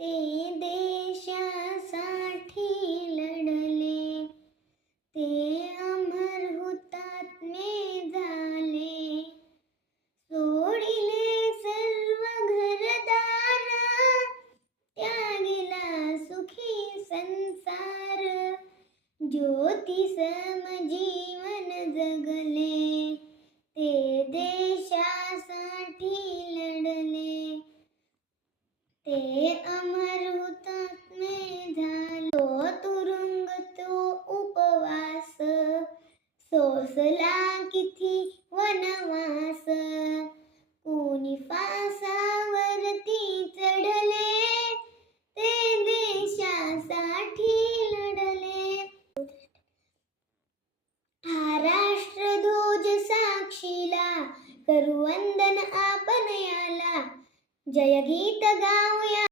ते देशासाठी लढले, ते अमर हुतात्मे झाले. सोडिले सर्व घरदार, त्यागिला सुखी संसार. ज्योती सम जीवन जगले, ते देशासाठी लढले, ते अमर हुतात्मे झाले. तो तुरुंग तो उपवास, सोसला किती वनवास. कोणी फासावरती चढले, ते देशासाठी लढले. हा राष्ट्रध्वज साक्षीला, करू वंदन आपण याला. जय गीत गाऊया